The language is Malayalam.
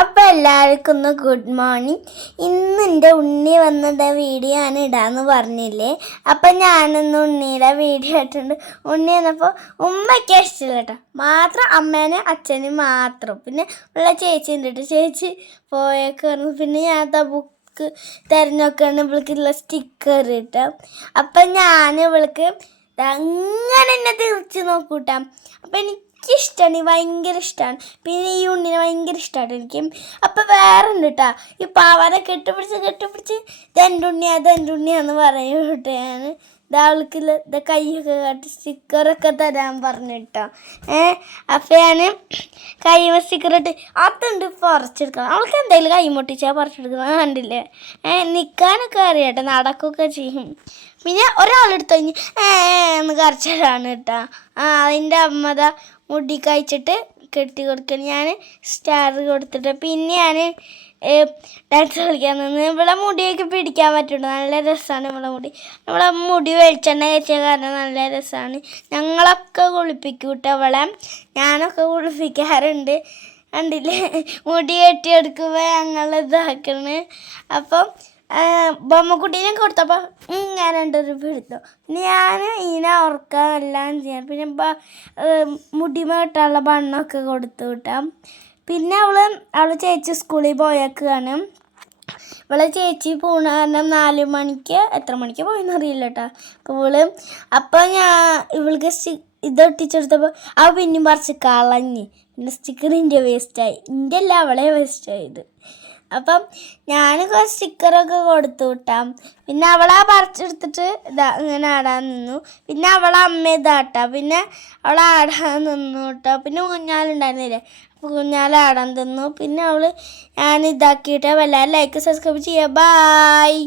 അപ്പം എല്ലാവർക്കും ഗുഡ് മോർണിംഗ് ഇന്ന് എന്റെ ഉണ്ണി വന്നത് വീഡിയോ ആണ് ഇടാന്ന് പറഞ്ഞില്ലേ? അപ്പം ഞാനിന്ന് ഉണ്ണിയുടെ വീഡിയോ ഇട്ടിട്ടുണ്ട്. ഉണ്ണി വന്നപ്പോൾ ഉമ്മയ്ക്ക് ഇഷ്ടമില്ല കേട്ടോ. മാത്രം അമ്മേനെ അച്ഛനും മാത്രം. പിന്നെ ഉള്ള ചേച്ചി ഉണ്ട് കേട്ടോ ചേച്ചി പോയൊക്കെ പറഞ്ഞു പിന്നെ ഞാൻ ആ ബുക്ക് തിരഞ്ഞൊക്കെയാണ് ഇവൾക്കുള്ള സ്റ്റിക്കർ കിട്ടാം അപ്പം ഞാൻ ഇവൾക്ക് അങ്ങനെ എന്നെ തിരിച്ച് നോക്കൂട്ടാം. അപ്പം എനിക്കിഷ്ടമാണ് ഭയങ്കര ഇഷ്ടമാണ് പിന്നെ ഈ ഉണ്ണിനെ ഭയങ്കര ഇഷ്ടമാണ് എനിക്ക്. അപ്പം വേറെ ഉണ്ട് കേട്ടോ ഈ പാവാനെ കെട്ടിപ്പിടിച്ച് കെട്ടിപ്പിടിച്ച് ഇതെന്റെ അത് എന്റെ ഉണ്ണിയാന്ന് പറയും കേട്ടോ ഞാൻ ഇതാൾക്ക് ഇത് കൈയൊക്കെ കാട്ടി സ്റ്റിക്കറൊക്കെ തരാൻ പറഞ്ഞിട്ടോ. ഏ അപ്പം ഞാൻ കൈമ സ്റ്റിക്കർ ഇട്ട് അതുണ്ട് പറിച്ചെടുക്കണം അവൾക്ക് എന്തെങ്കിലും കൈ മുട്ടിച്ചാൽ പറിച്ചെടുക്കണം കണ്ടില്ലേ? ഏ നിൽക്കാനൊക്കെ അറിയാട്ടെ നടക്കുകയൊക്കെ ചെയ്യും. പിന്നെ ഒരാളെടുത്ത് കഴിഞ്ഞ് ഏ എന്ന് കരച്ചിലാണ് കേട്ടോ. ആ അതിന്റെ അമ്മത മുടി കഴിച്ചിട്ട് കെട്ടി കൊടുക്കണം ഞാൻ സ്റ്റാർ കൊടുത്തിട്ട്. പിന്നെ ഞാൻ ഡാൻസ് കളിക്കാൻ നിന്ന് ഇവിടെ മുടിയൊക്കെ പിടിക്കാൻ പറ്റുള്ളൂ നല്ല രസമാണ് ഇവിടെ മുടി. നമ്മളെ മുടി വെളിച്ചെണ്ണ കഴിച്ച കാരണം നല്ല രസമാണ്. ഞങ്ങളൊക്കെ കുളിപ്പിക്കും കേട്ടോ അവളെ. ഞാനൊക്കെ കുളിപ്പിക്കാറുണ്ട്. കണ്ടില്ലേ? മുടി കെട്ടിയെടുക്കുമ്പോൾ ഞങ്ങൾ ഇതാക്കണ്. അപ്പം ബൊമ്മക്കുട്ടീനെ കൊടുത്തപ്പോൾ രണ്ടൊരു പിടുത്തം ഞാൻ ഇതിനെ ഉറക്കാൻ എല്ലാം ചെയ്യാം. പിന്നെ മുടിമ കിട്ടാനുള്ള ബണ്ണൊക്കെ കൊടുത്തു വിട്ടാം. പിന്നെ അവൾ അവൾ ചേച്ചി സ്കൂളിൽ പോയേക്കാണ്. ഇവളെ ചേച്ചി പോണ കാരണം നാല് മണിക്ക് എത്ര മണിക്ക് പോയെന്ന് അറിയില്ല കേട്ടോ അപ്പോൾ ഇവൾ അപ്പോൾ ഞാൻ ഇവൾക്ക് ഇത് ഒട്ടിച്ചെടുത്തപ്പോൾ അവ പിന്നെയും പറിച്ച് കളഞ്ഞ്. പിന്നെ സ്റ്റിക്കർ ഇന്റെ വേസ്റ്റായി ഇന്റെ അല്ല അവളെ വേസ്റ്റായത് അപ്പം ഞാൻ കുറച്ച് സ്റ്റിക്കറൊക്കെ കൊടുത്തു വിട്ടാം പിന്നെ അവളാ പറിച്ചെടുത്തിട്ട് ഇതാ ഇങ്ങനെ ആടാൻ നിന്നു. പിന്നെ അവളെ അമ്മ ഇതാട്ടാ. പിന്നെ അവൾ ആടാൻ നിന്നു കേട്ടോ പിന്നെ കുഞ്ഞാലുണ്ടായിരുന്നില്ലേ അപ്പോൾ കുഞ്ഞാലാടാൻ തന്നു. പിന്നെ അവൾ ഞാൻ ഇതാക്കിയിട്ട് എല്ലാവരും ലൈക്ക് സബ്സ്ക്രൈബ് ചെയ്യുക ബായ്